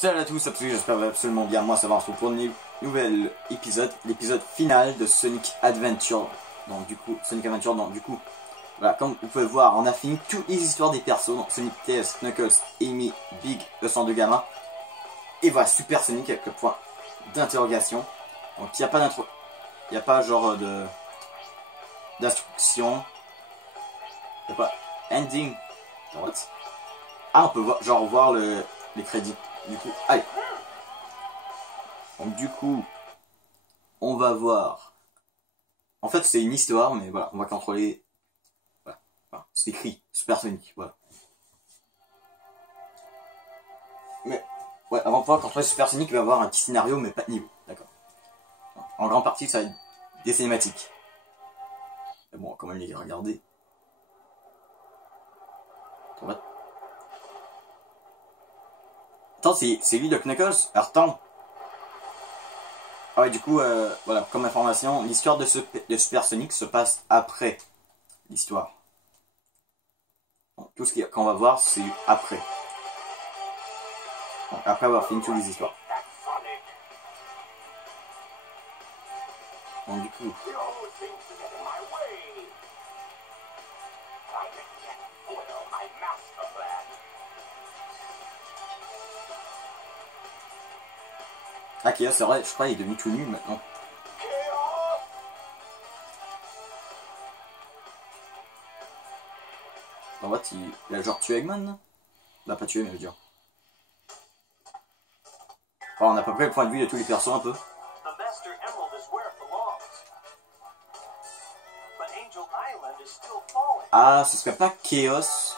Salut à tous, j'espère que vous allez absolument bien. Moi ça va, on se retrouve pour un nouvel épisode, l'épisode final de Sonic Adventure. Donc du coup, voilà, comme vous pouvez voir, on a fini toutes les histoires des persos. Donc Sonic, Tails, Knuckles, Amy, Big, le 102 Gamma. Et voilà, Super Sonic avec le point d'interrogation. Donc il n'y a pas d'intro, il n'y a pas genre d'instruction. Il n'y a pas ending. What? Ah, on peut voir, genre voir les crédits. Du coup, allez. Donc du coup, on va voir. En fait, c'est une histoire, mais voilà, on va contrôler. Voilà, voilà. C'est écrit Super Sonic, voilà. Mais ouais, avant de pouvoir contrôler Super Sonic, il va y avoir un petit scénario, mais pas de niveau, d'accord. En grande partie, ça va être des cinématiques. Mais bon, quand même les regarder. Attends, c'est lui le Knuckles? Alors, attends. Ah ouais, du coup, voilà, comme information, l'histoire de Super Sonic se passe après l'histoire. Tout ce qu'on va voir, c'est après. Donc, après avoir fini toutes les histoires. Donc du coup... Ah, Chaos, c'est vrai, je crois qu'il est devenu tout nu maintenant. En fait, il a genre tué Eggman, là? Bah, pas tué, mais je veux dire. Enfin, on a à peu près le point de vue de tous les persos un peu. Ah, ce serait pas Chaos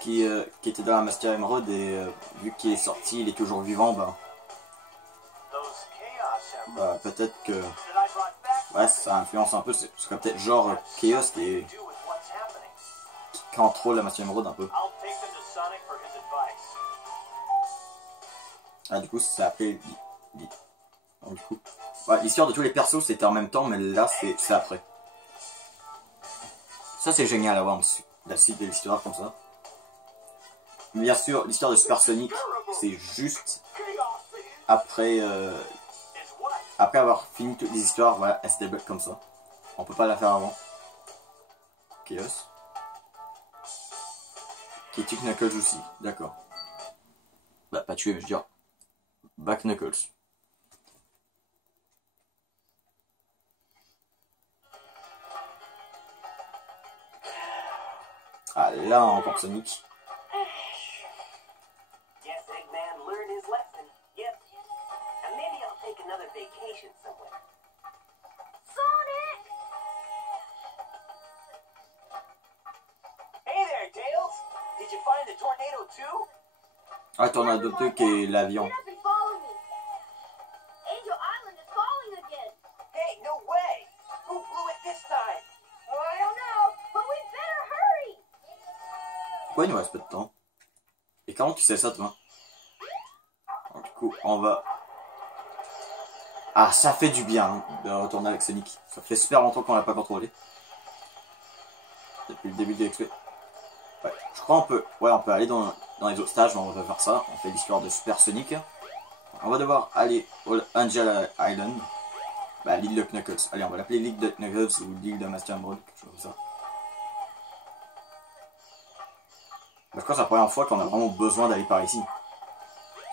qui était dans la Master Emerald et vu qu'il est sorti, il est toujours vivant, bah peut-être que... Ouais, ça influence un peu, ce serait peut-être genre Chaos qui contrôle la Master Emerald un peu. Ah, du coup, ça appelé... Donc, du coup... Ouais, l'histoire de tous les persos, c'était en même temps, mais là, c'est après. Ça, c'est génial à voir la suite de l'histoire comme ça. Bien sûr, l'histoire de Super Sonic, c'est juste après, après avoir fini toutes les histoires, voilà, elle se débloque comme ça. On peut pas la faire avant. Chaos. Qui tue Knuckles aussi, d'accord. Bah, pas tué, mais je veux dire, back Knuckles. Ah, là, encore Sonic. Ah, Tornado 2 qui est l'avion. Pourquoi il nous reste pas de temps? Et comment tu sais ça, toi? Du coup, on va... Ah, ça fait du bien de retourner avec Sonic. Ça fait super longtemps qu'on l'a pas contrôlé. Depuis le début de l'XP. Ouais, je crois qu'on peut... Ouais, on peut aller dans les autres stages, on va faire ça. On fait l'histoire de Super Sonic. On va devoir aller au Angel Island. Bah, l'île de Knuckles. Allez, on va l'appeler l'île de Knuckles ou l'île de Master Emerald, quelque chose comme ça. Je crois que c'est la première fois qu'on a vraiment besoin d'aller par ici.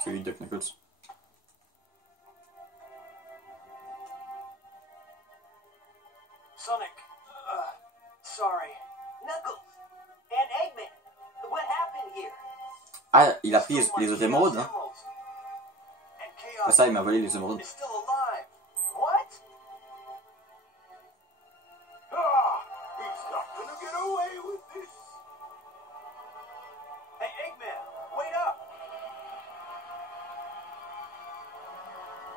C'est l'île de Knuckles. Sonic, sorry. Knuckles and Eggman, what happened here? Ah, il a pris les autres émeraudes, hein. C'est ça, il m'a volé les émeraudes.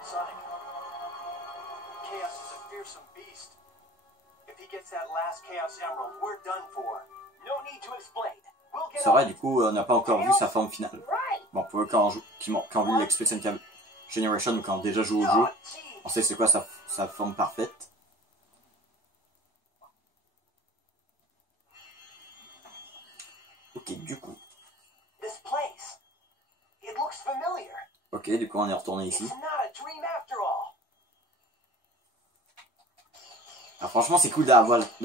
Sonic, Chaos is a fearsome beast. If he gets that last Chaos Emerald, we're done for. No need to explain. C'est vrai, du coup, on n'a pas encore vu sa forme finale. Bon, pour eux, quand on vu l'Expo Sonic Generation ou quand on a déjà joué au jeu, on sait c'est quoi sa forme parfaite. Ok, du coup. looks familiar. Ok, du coup on est retourné ici. It's not a dream after all. Alors, franchement c'est cool de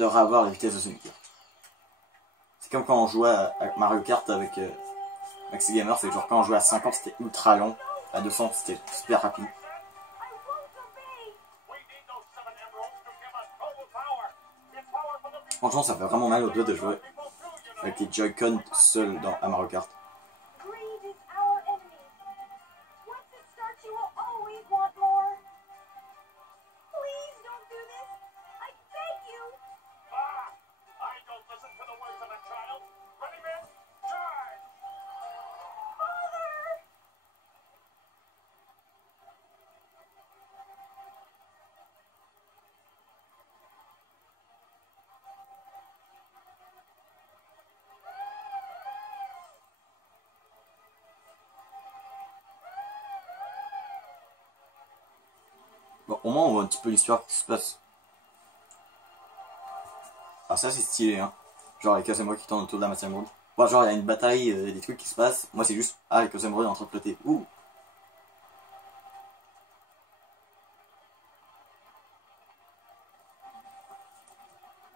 revoir la vitesse de Sonic. C'est comme quand on jouait à Mario Kart avec Maxi Gamer, c'est genre quand on jouait à 50 c'était ultra long, à 200 c'était super rapide. Franchement ça fait vraiment mal aux doigts de jouer avec les Joy-Con seuls à Mario Kart. Bon, au moins on voit un petit peu l'histoire qui se passe. Ah ça c'est stylé hein. Genre les Chaos Emerald qui tournent autour de la Master Emerald. Bon, genre il y a une bataille, des trucs qui se passent. Moi c'est juste, ah les Chaos Emerald est en train de flotter. Ouh.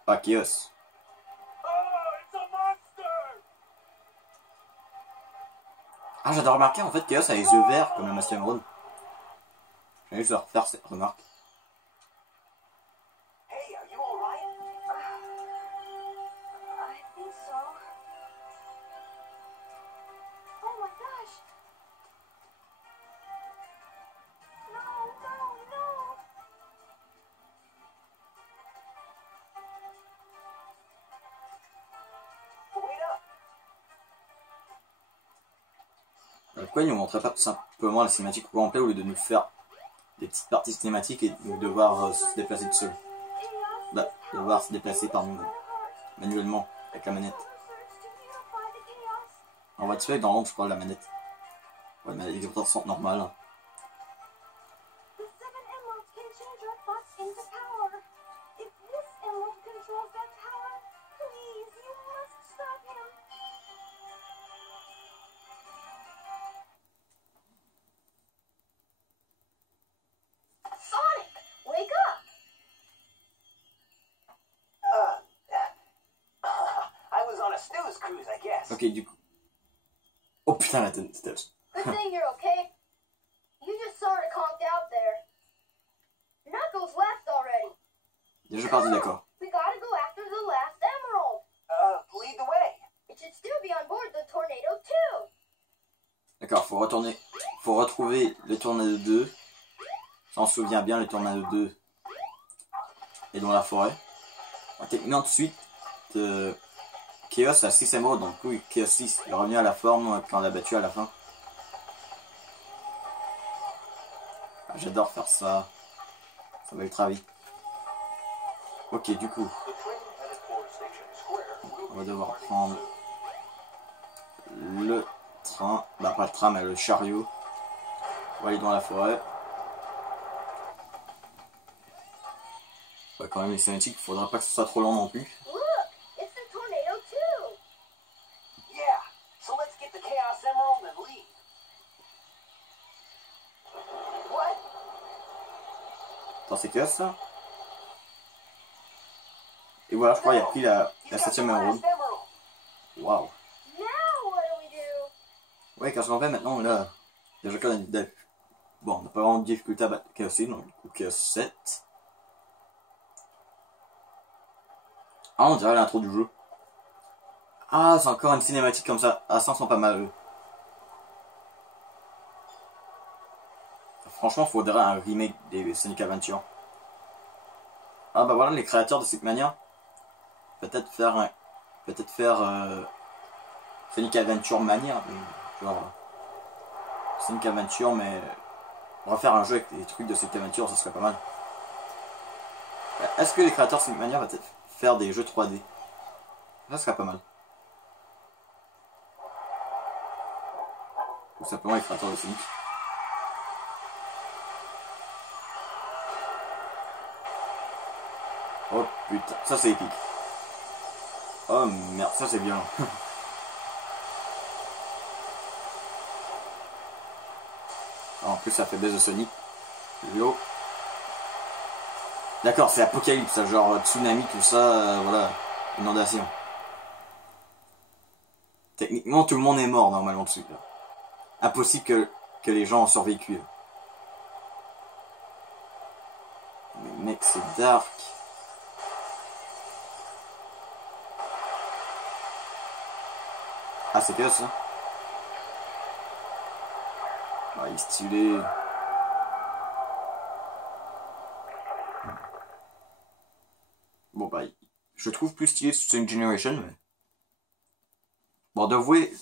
Ah Chaos. Ah j'avais remarqué en fait Chaos a les yeux verts comme la Master Emerald. J'ai juste à refaire cette remarque. Hey, are you alright? I think so. Oh my gosh! No, no, no! Wait up. Pourquoi ils nous montraient pas tout simplement la cinématique au complet au lieu de nous faire des petites parties cinématiques et de devoir se déplacer tout seul. Bah, devoir se déplacer par nous manuellement avec la manette. On va te faire dans l'ombre, je crois, la manette. Ouais, mais les exécuteurs sont normales. Hein. I was on a snooze cruise, I guess. Ok, du coup. Oh putain, la tête. Good thing you're okay. You just sort of conked out there. Knuckles left already. Déjà parti, d'accord. We gotta go after the last emerald. Lead the way. It should still be on board the Tornado 2. D'accord, faut retourner. Faut retrouver le Tornado 2. Si on se souvient bien, le Tornado 2 est dans la forêt. Techniquement, tout de suite, Chaos a 6 émeraudes, donc oui, Chaos 6 est revenu à la forme quand on l'a battu à la fin. Ah, j'adore faire ça. Ça va ultra vite. Ok, du coup, on va devoir prendre le train. Bah, pas le train, mais le chariot. On va aller dans la forêt. Ouais, quand même, les cinématiques, faudra pas que ce soit trop long non plus. Look, it's the Tornado 2. Yeah, so let's get the Chaos Emerald and leave. What? Attends, c'est Chaos ça? Et voilà, je crois qu'il a pris la He's got the 7ème émeraude. last emerald. Waouh. Now what do we do? Ouais, quand je fait maintenant, là, déjà qu'on a des... Bon, on n'a pas vraiment de difficulté à battre Chaos 6, donc du coup Chaos 7. Ah, on dirait l'intro du jeu. Ah, c'est encore une cinématique comme ça. Ah, ça sent pas mal. Franchement, faudrait un remake des Sonic Adventure. Ah bah voilà, les créateurs de Sonic Mania. Peut-être faire Sonic Adventure Mania. Genre Sonic Adventure, mais refaire un jeu avec des trucs de Sonic Adventure, ça serait pas mal. Est-ce que les créateurs de Sonic Mania vont peut-être faire des jeux 3D? Ça serait pas mal. Ou simplement les créateurs de Sonic. Oh putain, ça c'est épique. Oh merde, ça c'est bien. En plus, ça fait baisse de Sonic. L'eau. D'accord, c'est Apocalypse, ça, genre tsunami, tout ça, voilà. Inondation. Techniquement, tout le monde est mort normalement dessus. Là. Impossible que les gens ont survécu. Mais mec, c'est dark. Ah, c'est que ça. Ah, il est stylé. Bon, bah, je trouve plus stylé Sonic Generation, mais... Bon, d'avouer,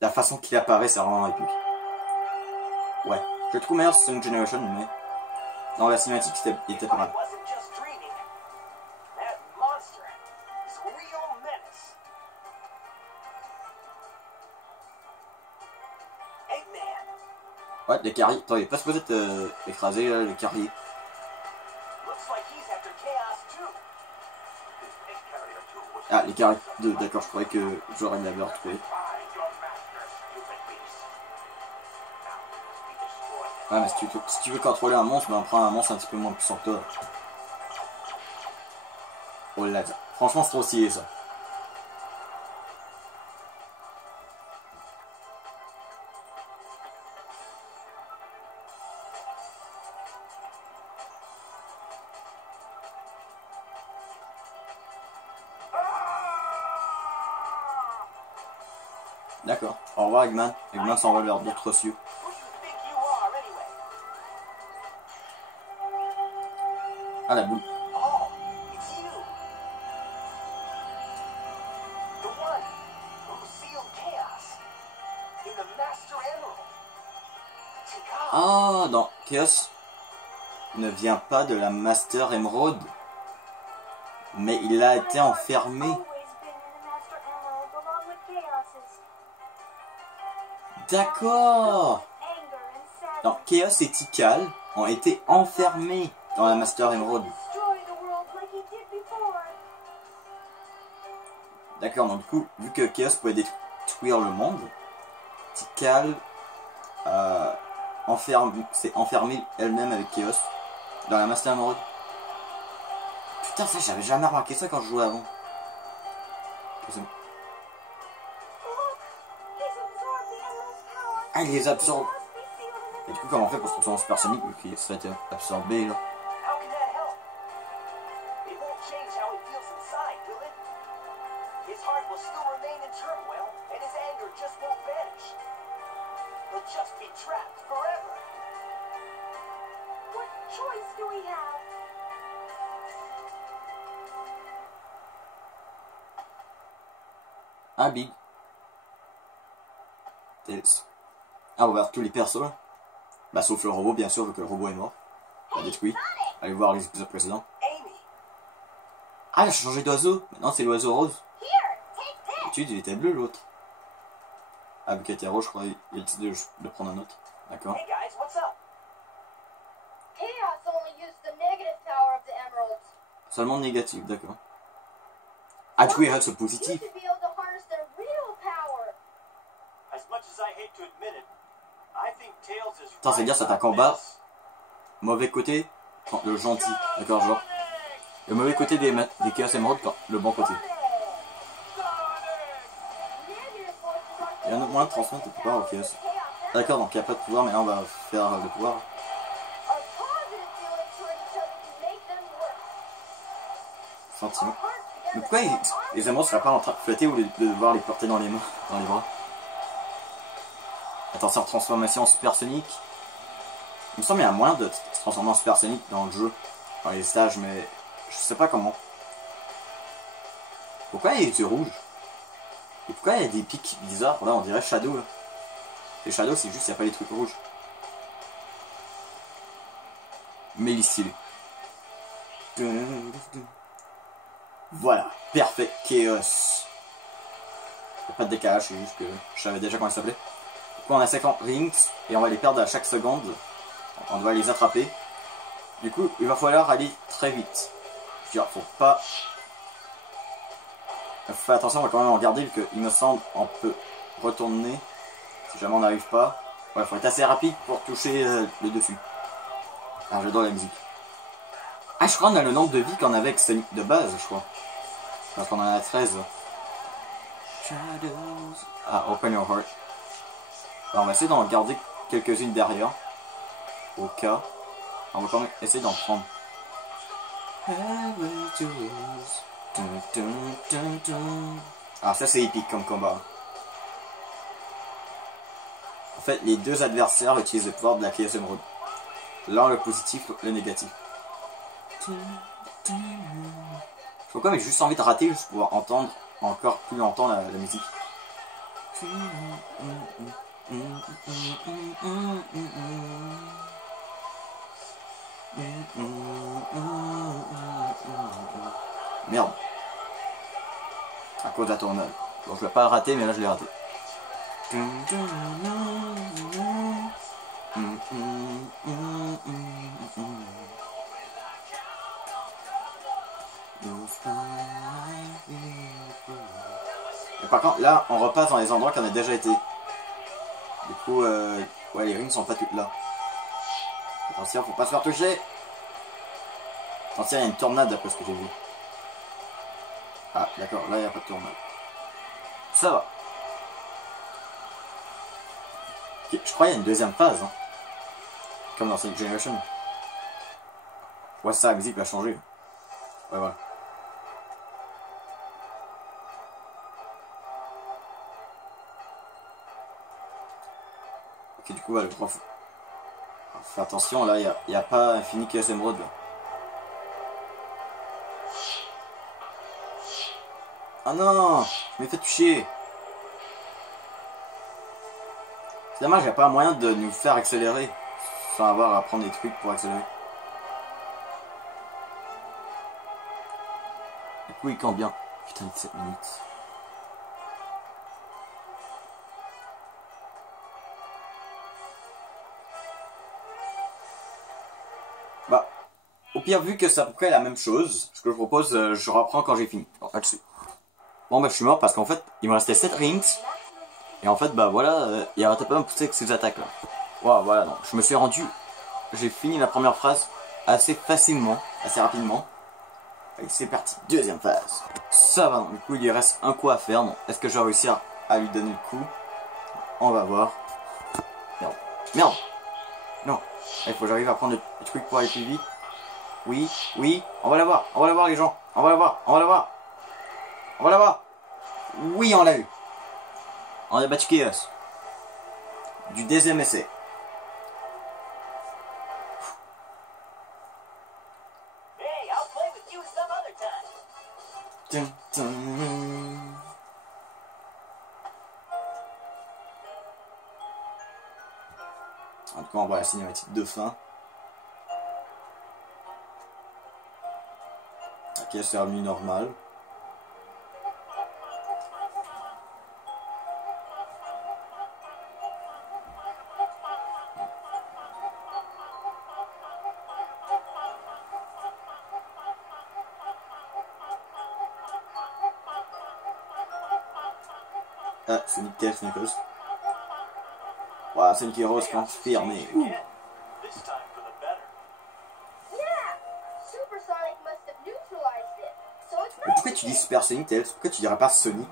la façon qu'il apparaît, c'est vraiment épique. Ouais, je trouve meilleur Sonic Generation, mais... Dans la cinématique, il était pas mal. Ouais, les carriers. Attends, il est pas supposé être écrasé, là, les carriers. Ah, les carrières 2, d'accord, je croyais que j'aurais de l'avais retrouvé. Ouais, mais si tu veux contrôler un monstre, ben prends un monstre un petit peu moins puissant que toi. Oh là, franchement, c'est trop stylé ça. D'accord. Au revoir Eggman. Eggman s'en va vers d'autres cieux. Ah la boule. Ah, dans Chaos ne vient pas de la Master Emerald, mais il a été enfermé. D'accord. Donc Chaos et Tikal ont été enfermés dans la Master Emerald. D'accord, donc du coup, vu que Chaos pouvait détruire le monde, Tikal s'est enfermée elle-même avec Chaos dans la Master Emerald. Putain, ça j'avais jamais remarqué ça quand je jouais avant. Ah, il les absorbe. Et du coup, comment on fait pour se transformer en supersonique vu qu'il serait été absorbé là? Ah, Big. Tails. Ah, on va voir tous les persos là. Bah, sauf le robot, bien sûr, vu que le robot est mort. On l'a détruit. Allez voir les épisodes précédents. Ah, il a changé d'oiseau. Maintenant, c'est l'oiseau rose. D'habitude, il était bleu l'autre. Ah, vu qu'il était rouge, je crois qu'il a décidé de prendre un autre. D'accord. Seulement négatif, d'accord. Ah, du coup, il reste positif. Attends, c'est dire, c'est un combat mauvais côté quand le gentil. D'accord, genre. Le mauvais côté des Chaos Emerald quand le bon côté. Il y a un autre moyen de transmettre le pouvoir au Chaos. D'accord, donc il n'y a pas de pouvoir, mais là on va faire le pouvoir. Sentiment. Mais pourquoi les Emeralds seraient pas en train de flotter ou de devoir les porter dans les mains, dans les bras? Attention, transformation supersonique. Il me semble qu'il y a un moyen de se transformer en supersonique dans le jeu, dans les stages, mais je sais pas comment. Pourquoi il y a les yeux rouges? Et pourquoi il y a des pics bizarres? Là, on dirait Shadow. Là. Les Shadow, c'est juste qu'il n'y a pas les trucs rouges. Mais il est stylé. Voilà, Perfect Chaos. Il n'y a pas de décalage, c'est juste que je savais déjà comment il s'appelait. On a 50 rings et on va les perdre à chaque seconde. On doit les attraper. Du coup, il va falloir aller très vite. Je veux dire, faut pas... Faut faire attention, on va quand même regarder vu qu'il me semble on peut retourner si jamais on n'arrive pas. Ouais, faut être assez rapide pour toucher le dessus. Ah, j'adore la musique. Ah, je crois qu'on a le nombre de vies qu'on avait avec Sonic de base, je crois. Parce qu'on en a 13. Shadows. Ah, open your heart. Alors, on va essayer d'en garder quelques-unes derrière. Au cas. On va quand même essayer d'en prendre. Ah, ça c'est épique comme combat. En fait, les deux adversaires utilisent le pouvoir de la Chaos Emerald. L'un le positif, le négatif. J'ai quand même juste envie de rater juste pour pouvoir entendre encore plus longtemps la musique. Merde. À cause de la tournade. Donc je vais pas le rater, mais là je l'ai raté. Et par contre, là, on repasse dans les endroits qu'on a déjà été. Du coup, ouais, les rings sont pas toutes là. Attention, faut pas se faire toucher. Attention, il y a une tornade d'après ce que j'ai vu. Ah, d'accord, là, il n'y a pas de tornade. Ça va. Okay, je crois qu'il y a une deuxième phase. Hein. Comme dans Sonic Generation. Ouais, ça, la musique va changer. Ouais, voilà. Ok, du coup, le prof. Fais attention, là, il n'y a pas Infini Chaos Emerald. Là. Ah non, je m'ai fait toucher. C'est dommage, il n'y a pas moyen de nous faire accélérer sans avoir à prendre des trucs pour accélérer. Du coup, il campe bien. Putain, 17 minutes. Bah, au pire, vu que c'est à peu près la même chose, ce que je propose, je reprends quand j'ai fini. Alors, là-dessus. Bon, bah, je suis mort parce qu'en fait, il me restait 7 rings. Et en fait, bah voilà, il arrêtait pas de me pousser avec ses attaques là. Wow, voilà, donc je me suis rendu. J'ai fini la première phase assez facilement, assez rapidement. Et c'est parti, deuxième phase. Ça va, donc, du coup, il lui reste un coup à faire. Est-ce que je vais réussir à lui donner le coup? On va voir. Merde. Merde. Non. Il faut que j'arrive à prendre le truc pour aller plus vite. Oui, oui, on va l'avoir les gens. On va l'avoir, on va l'avoir. On va l'avoir. Oui, on l'a eu. On a battu Chaos. Du deuxième essai. Hey, I'll play with you some other time. En tout cas, on voit la cinématique de fin. Ok, c'est revenu normal. Ah, Sonic Tails Knuckles. Wow, Sonic Heroes confirmé. This time for the better. Yeah! Super Sonic must have neutralized it. So it's Mais pourquoi tu dis Super Sonic Tails? Pourquoi tu dirais pas Sonic?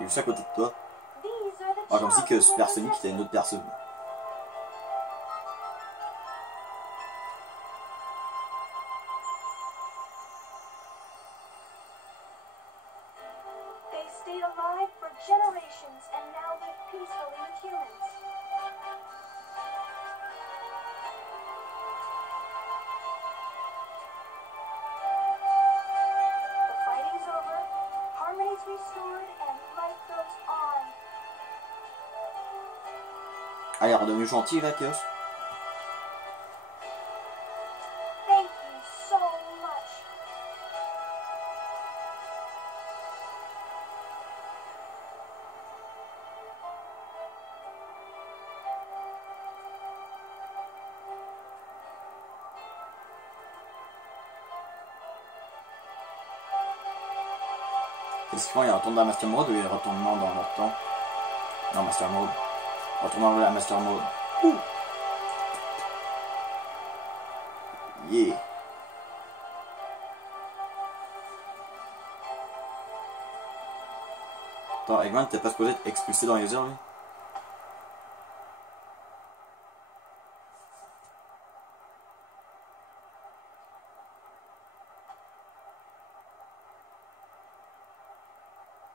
Il est juste à côté de toi. these are the Ah, comme si que chocolate Super Sonic était une autre personne. They stayed alive for generations and now live peacefully with humans. The fighting's over, harmony's restored, and life goes on. Ah, il est redevenu gentil là, Chaos. Thank you so much. Qu'est-ce qu'il font? Il retourne dans la Master Mode ou il retourne dans leur temps? Non, Master Mode. Retournant dans la Master Mode. Yeah. Attends, Eggman, t'es pas supposé être expulsé dans les heures, lui?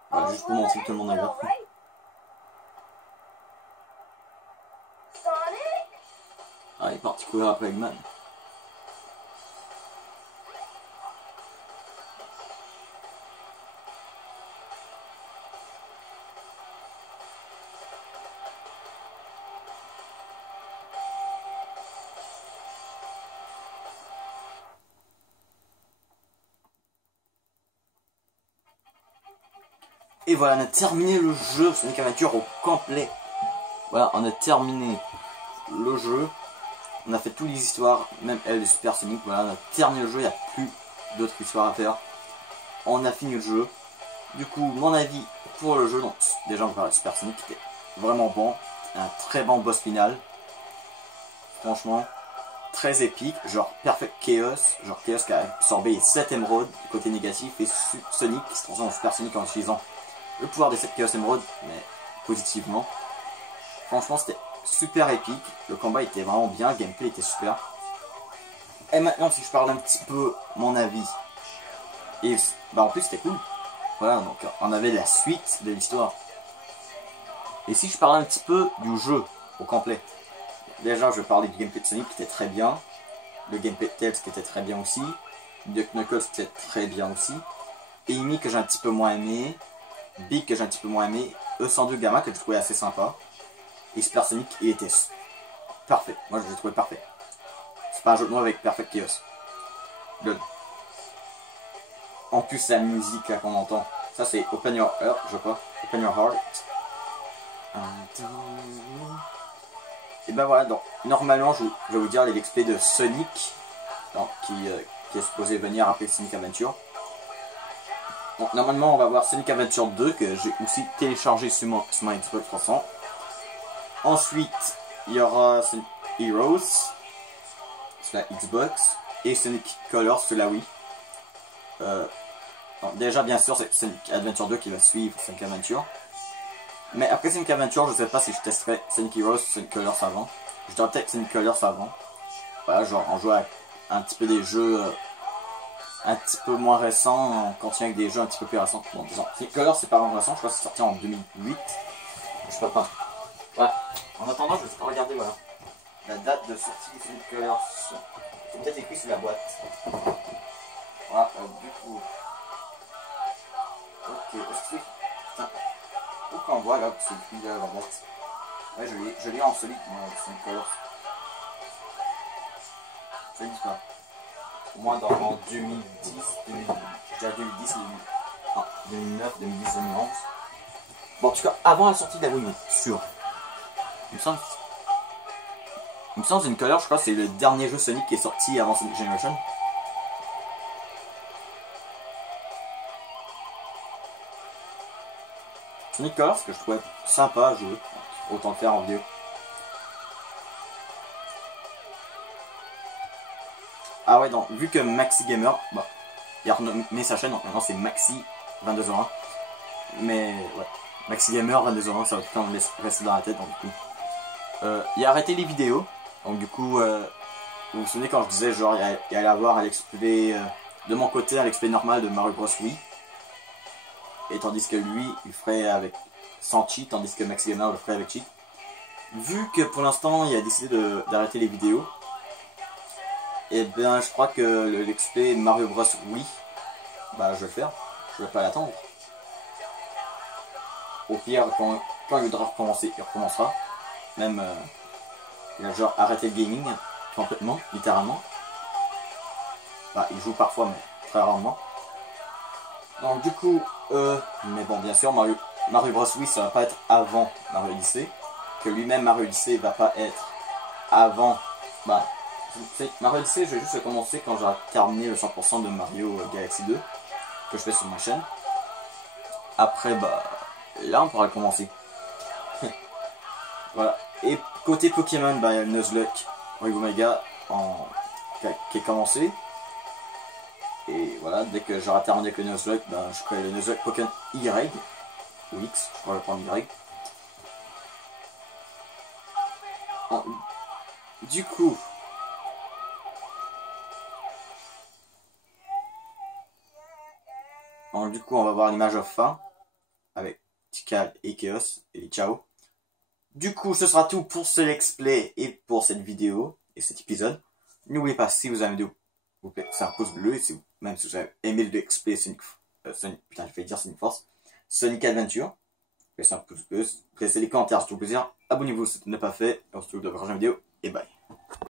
Voilà, juste pour montrer que tout le monde a vu. Ah, il est parti courir après Eggman. Et voilà, on a terminé le jeu Sonic Adventure au complet. Voilà, on a terminé le jeu. On a fait toutes les histoires, même elle de Super Sonic. Voilà, on a terminé le jeu, il n'y a plus d'autres histoires à faire. On a fini le jeu. Du coup, mon avis pour le jeu, donc déjà on va parler de Super Sonic qui était vraiment bon. Un très bon boss final. Franchement, très épique. Genre Perfect Chaos. Genre Chaos qui a absorbé 7 émeraudes du côté négatif. Et Sonic qui se transforme en Super Sonic en utilisant le pouvoir des 7 Chaos émeraudes, mais positivement. Franchement, c'était super épique. Le combat était vraiment bien. Le gameplay était super. Et maintenant, si je parle un petit peu mon avis. Et bah en plus, c'était cool. Voilà, donc on avait la suite de l'histoire. Et si je parlais un petit peu du jeu au complet. Déjà, je vais parler du gameplay de Sonic qui était très bien. Le gameplay de Tails qui était très bien aussi. De Knuckles qui était très bien aussi. Amy que j'ai un petit peu moins aimé. Big que j'ai un petit peu moins aimé. E102 Gamma que je trouvais assez sympa. Et Super Sonic, il était parfait. Moi, je l'ai trouvé parfait. C'est pas un jeu de mots avec Perfect Chaos. Good. En plus, la musique là qu'on entend. Ça, c'est Open Your Heart, je crois. Open Your Heart. Et ben voilà, donc normalement je vais vous dire les XP de Sonic donc, qui est supposé venir après Sonic Adventure. Donc normalement on va voir Sonic Adventure 2 que j'ai aussi téléchargé sur mon Xbox 300. Ensuite il y aura Sonic Heroes sur la Xbox et Sonic Colors sur la Wii. Donc déjà bien sûr c'est Sonic Adventure 2 qui va suivre Sonic Adventure. Mais après Sonic Adventure, je sais pas si je testerai Sonic Heroes ou Sonic Colors avant. Je dois peut-être Sonic Colors avant. Voilà, genre on joue à un petit peu des jeux un petit peu moins récents, on continue avec des jeux un petit peu plus récents. Bon, disons, Sonic Colors c'est pas vraiment récent, je crois que c'est sorti en 2008. Je sais pas. Voilà. En attendant, je vais regarder voilà, la date de sortie de Sonic Colors. C'est peut-être écrit sur la boîte. Voilà, du coup. Ok, est-ce que putain. Où qu'on voit là, c'est écrit là, la date. Ouais, je l'ai en solide, moi, Sonic Colors. Ça dit pas. Au moins dans 2010, 2009, 2010, 2011. Bon, en tout cas, avant la sortie de la Wii U, sûr. Il me semble Sonic Colors, je crois que c'est le dernier jeu Sonic qui est sorti avant Sonic Generation. Sonic Colors que je trouvais sympa à jouer, autant le faire en vidéo. Ah ouais, donc vu que Maxi Gamer, bah, il a renommé sa chaîne, donc maintenant c'est Maxi 2201. Mais ouais, Maxi Gamer 2201, ça va tout le temps me rester dans la tête, donc du coup. Il a arrêté les vidéos, donc du coup, vous vous souvenez quand je disais genre il allait avoir un let's play de mon côté, un let's play normal de Mario Bros Wii. Et tandis que lui, il ferait avec sans cheat, tandis que Maxi Gamer le ferait avec cheat. Vu que pour l'instant, il a décidé d'arrêter les vidéos, et bien je crois que le let's play Mario Bros Wii, bah je vais le faire, je vais pas l'attendre. Au pire, quand il voudra recommencer, il recommencera. Même, il a genre arrêté le gaming, complètement, littéralement. Bah, il joue parfois, mais très rarement. Donc du coup, mais bon, bien sûr, Mario Bros Wii, ça va pas être avant Mario Odyssey. Que lui-même, Mario Odyssey va pas être avant. Bah, Mario Odyssey, je vais juste commencer quand j'aurai terminé le 100% de Mario Galaxy 2, que je fais sur ma chaîne. Après, bah, là, on pourra le commencer. Voilà. Et côté Pokémon, bah, il y a le Nuzlocke Omega qui est commencé. Et voilà, dès que j'aurai terminé avec le Nuzlocke, bah, je ferai le Nuzlocke Pokémon Y ou X, je crois que je vais prendre Y. Du coup, on va voir l'image of fin avec Tikal et Chaos et ciao. Du coup, ce sera tout pour ce let's play et pour cette vidéo et cet épisode. N'oubliez pas, si vous avez une vidéo, s'il vous plaît, c'est un pouce bleu. Et si même si vous avez aimé le let's play putain, je vais dire Sonic Force, Sonic Adventure, laissez un pouce bleu, laissez les commentaires, c'est tout plaisir. Abonnez-vous si ce n'est pas fait. Et on se retrouve dans la prochaine vidéo et bye.